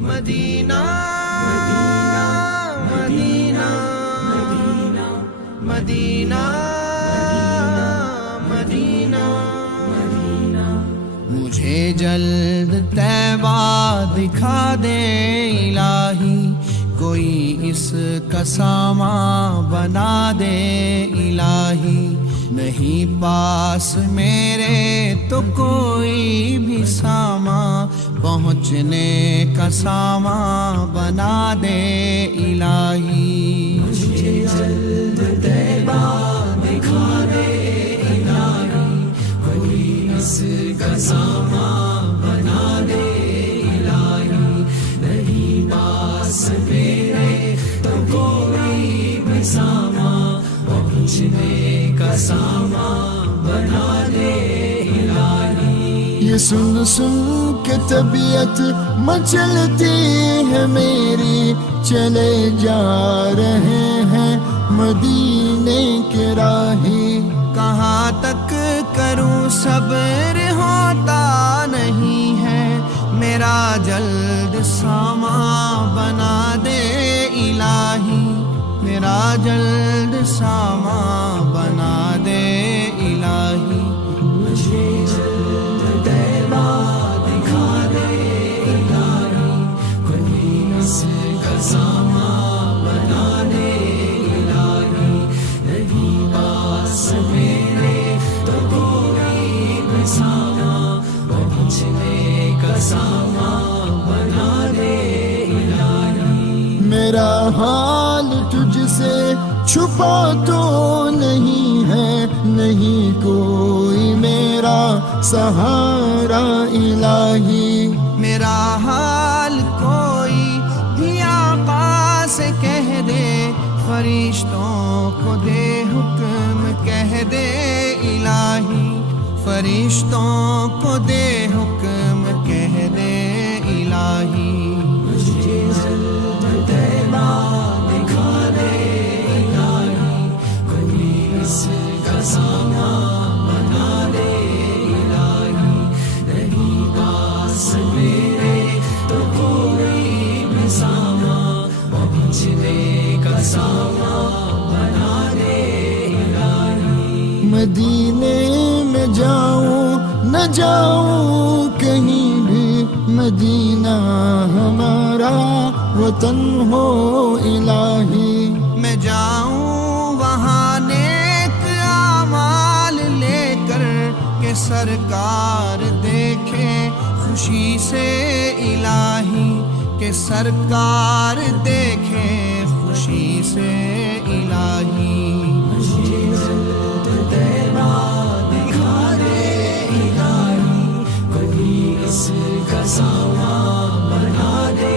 مدینہ مدینہ مدینہ مدینہ مدینہ مجھے جلد طیبہ دکھا دے الہی، کوئی اس کا سامان بنا دے الہی، نہیں پاس میرے تو کوئی بھی سامان، پہنچنے کا سامان بنا دے الہی۔ مجھے جلد طیبہ دکھا دے الہی، کوئی اس کا سامان بنا دے الہی، نہیں پاس میرے تو کوئی بھی سامان، پہنچنے کا سامان بنا دے الہی۔ یہ سن سن کے طبیعت مچلتی ہے میری، چلے جا رہے ہیں مدینے کے راہی، کہاں تک کروں صبر ہوتا نہیں ہے، میرا جلد سامان بنا دے الہی، میرا جلد سامان بنا دے الہی۔ مجھے جلد طیبہ دکھا دے الہی، کوئی اس کا سامان بنا دے الہی، نہیں پاس میرے تو کوئی بھی سامان، پہنچنے کا سامان بنا دے الہی۔ میرا حال تجھ سے چھپا تو نہیں ہے، نہیں کوئی میرا سہارا الہی، میرا حال کوئی بھی آقا سے کہہ دے، فرشتوں کو دے حکم کہہ دے الہی، فرشتوں کو دے حکم کہہ دے الہی۔ مجھے جلد طیبہ دکھا دے الہی، کوئی اس کا سامان بنا دے الہی، نہیں پاس میرے تو کوئی بھی سامان، پہنچنے کا سامان بنا دے الہی۔ مدینے میں جاؤں نہ جاؤں کہیں بھی، مدینہ ہمارا وطن ہو الہی، میں جاؤں وہاں نیک اعمال لے کر، کہ سرکار دیکھے خوشی سے الہی، کہ سرکار دیکھے خوشی سے الہی۔ مجھے جلد طیبہ دکھا دے الہی، کوئی اس کا سامان بنا دے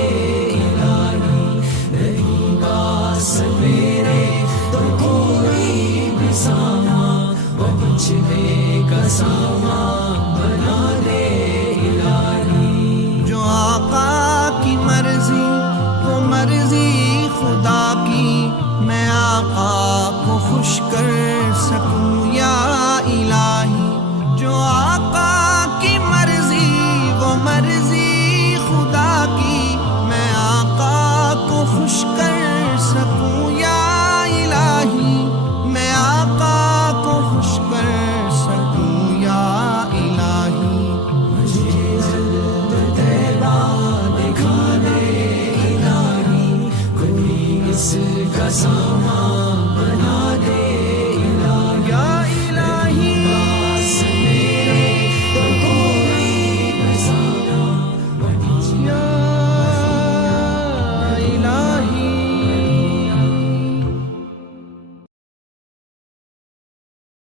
الہی، نہیں پاس میرے تو کوئی بھی سامان، پہنچنے کا سامان بنا دے الہی۔ جو آقا کی مرضی وہ مرضی خدا کی، میں آقا کو خوش کر سکوں یا الہی، جو آقا کی مرضی وہ مرضی خدا کی، میں آقا کو خوش کر سکوں یا الہی، میں آقا کو خوش کر سکوں یا الہی۔ مجھے جلد طیبہ دکھا دے الہی، کوئی اس کا سامان